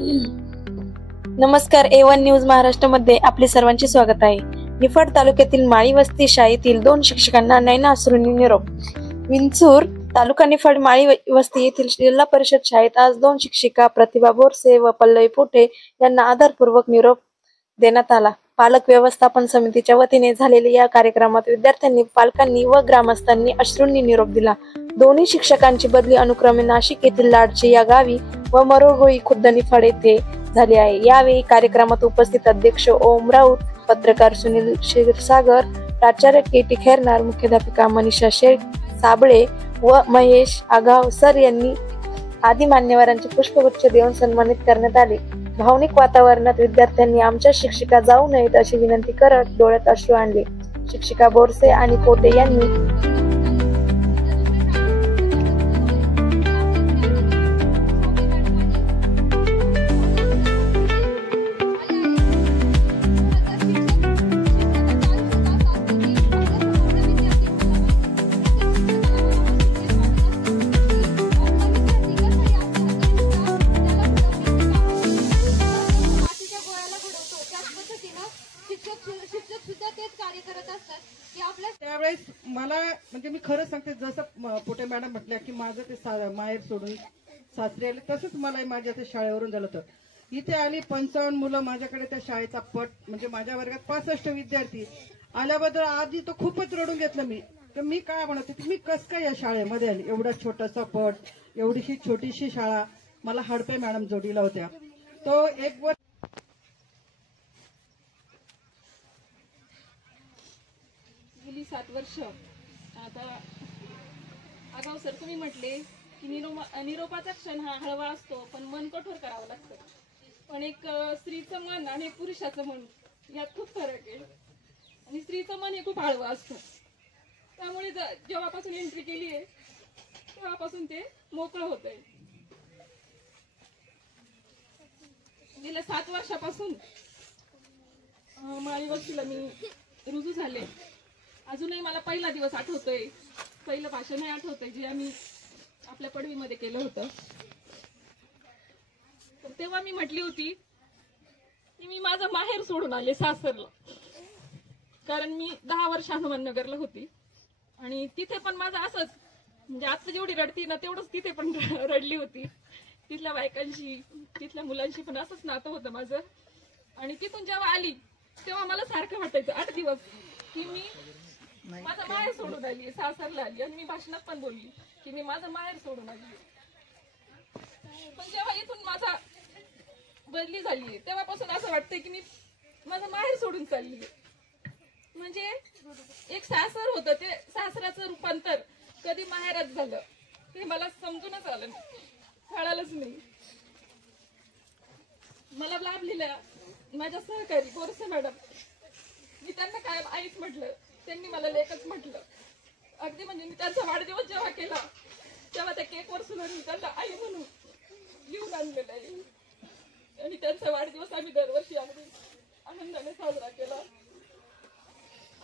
नमस्कार, A1 news महाराष्ट्रामध्ये आपले सर्वांचे स्वागत आहे. निफाड तालुक्यातील माळी वस्ती शाळेतील 2 शिक्षकांना नयनाश्रूंनी निरोप. विंचूर तालुका निफाड माळी वस्ती येथील जिल्हा परिषद शाळेत आज 2 शिक्षिका प्रतिभा बोरसे व पल्लवी पोटे यांना आदरपूर्वक निरोप देण्यात आला. पालक व्यवस्थापन समितीच्या वतीने झालेल्या या कार्यक्रमात विद्यार्थ्यांनी, पालकांनी व ग्रामस्थांनी अश्रूंनी निरोप दिला. दोन्ही शिक्षकांची बदली अनुक्रमे नाशिक येथील लाडचे या गावी व मरोळहोळी खुद्द निफाड येथे झाली आहे. यावेळी कार्यक्रमात उपस्थित अध्यक्ष ओम राऊत, पत्रकार सुनील क्षीरसागर, प्राचार्य के.टी. खैरनार, मुख्याध्यापिका मनीषा शेख साबळे व महेश आगावसर यांनी आदी मान्यवरांचे पुष्पगुच्छ देऊन सन्मानित करण्यात आले. भावनिक वातावरणात विद्यार्थ्यांनी आमच्या शिक्षिका जाऊ नयेत अशी विनंती करत डोळ्यात अश्रू आणले. शिक्षिका बोरसे आणि पोटे यांनी त्यावेळेस मला म्हणजे मी खरं सांगते, जसं पोटे मॅडम म्हटल्या की माझं ते माहेर सोडून सासरी आले, तसंच मला माझ्या त्या शाळेवरून झालं होतं. इथे आली 55 मुलं माझ्याकडे, त्या शाळेचा पट म्हणजे माझ्या वर्गात 65 विद्यार्थी आल्याबद्दल आधी तो खूपच रडून घेतलं मी. तर मी काय म्हणते, मी कस काय या शाळेमध्ये आली, एवढा छोटासा पट, एवढीशी छोटीशी शाळा. मला हडपे मॅडम जोडीला होत्या. तो एक वर्ष गेली 7 वर्ष आता. आगाव सर, तुम्ही म्हटले की निरोपाचा क्षण हा हळवा असतो पण मन कठोर करावं लागतं. पण एक स्त्रीचं मन आणि एक पुरुषाचं मन यात खूप फरक आहे. आणि स्त्रीचं मन हे खूप हळवं असतं. त्यामुळे जेव्हापासून एंट्री केली आहे तेव्हापासून ते मोकळं होत आहे. गेल्या 7 वर्षापासून माळी वस्तीला मी रुजू झाले. अजूनही मला पहिला दिवस आठवतोय, पहिलं भाषण आठवतंय जे आम्ही आपल्या पडवीमध्ये केलं होतं. तर तेव्हा मी म्हटली होती की मी माझं माहेर सोडून आले सासरला. कारण मी 10 वर्ष हनुमाननगरला होती आणि तिथे पण माझं असंच, म्हणजे आता जेवढी रडती ना तेवढंच तिथे पण रडली होती. तिथल्या बायकांशी, तिथल्या मुलांशी पण असंच नातं होतं माझं. आणि तिथून जेव्हा आली तेव्हा मला सारखं वाटायचं 8 दिवस की मी माझं माहेर सोडून आली, सासरला आली. आणि मी भाषणात पण बोलली की मी माझं माहेर सोडून आली. पण जेव्हा इथून माझा बदली झाली तेव्हापासून असं वाटतंय की मी माझं माहेर सोडून चालली. म्हणजे एक सासर होतं, ते सासराचं रूपांतर कधी माहेरात झालं ते मला समजूनच आलं नाही, कळालंच नाही. मला लाभलेल्या माझ्या सहकारी बोरसे मॅडम, मी त्यांना कायम आईच म्हटलं, त्यांनी मला लेखच म्हटलं. अगदी म्हणजे मी त्यांचा वाढदिवस जेव्हा केला तेव्हा त्या केकवर सुद्धा मी त्यांना आई म्हणून लिहून आणलेलं आहे. आणि त्यांचा वाढदिवस आम्ही दरवर्षी अगदी आनंदाने साजरा केला.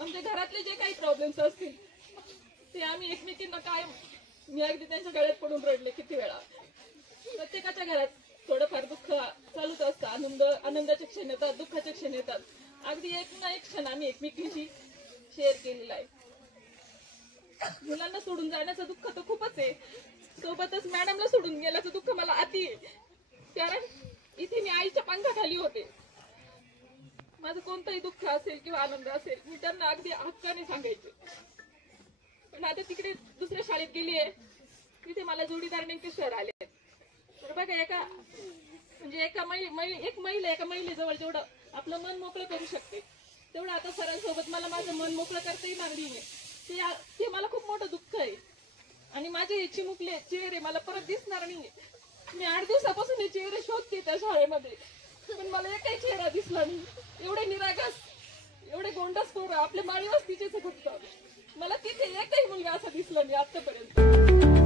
आमच्या घरातले जे काही प्रॉब्लेम्स असतील ते आम्ही एकमेकींना कायम, मी अगदी त्यांच्या गळ्यात पडून रडले किती वेळा. प्रत्येकाच्या घरात थोडंफार दुःख चालूच असतं, आनंदाचे क्षण येतात, दुःखाचे क्षण येतात. अगदी एक ना एक क्षण आम्ही एकमेकींशी शेअर केलेला आहे. मुलांना सोडून जाण्याचं दुःख तर खूपच आहे, सोबतच मॅडमला सोडून गेल्याचं दुःख मला अति आहे. कारण इथे मी आईच्या पंखाखाली होते. माझं कोणतंही दुःख असेल किंवा आनंद असेल मी त्यांना अगदी हक्काने सांगायचे. पण आता तिकडे दुसऱ्या शाळेत गेली आहे, तिथे मला जोडीदार नेमके सर आले. तर बघा, एक महिला एका महिलेजवळ जेवढं आपलं मन मोकळं करू शकते तेवढं आता सरांसोबत मला माझं मन मोकळं करता येणार नाहीये. ते मला खूप मोठं दुःख आहे. आणि माझे हे चिमुकले चेहरे मला परत दिसणार नाहीये. मी 8 दिवसापासून हे चेहरे शोधते त्या शाळेमध्ये, पण मला एकही चेहरा दिसला नाही. एवढे निरागस, एवढे गोंडस पोरं आपल्या माळी वस्तीचेच फक्त. मला तिथे एकही मुलगा असा दिसला नाही आतापर्यंत.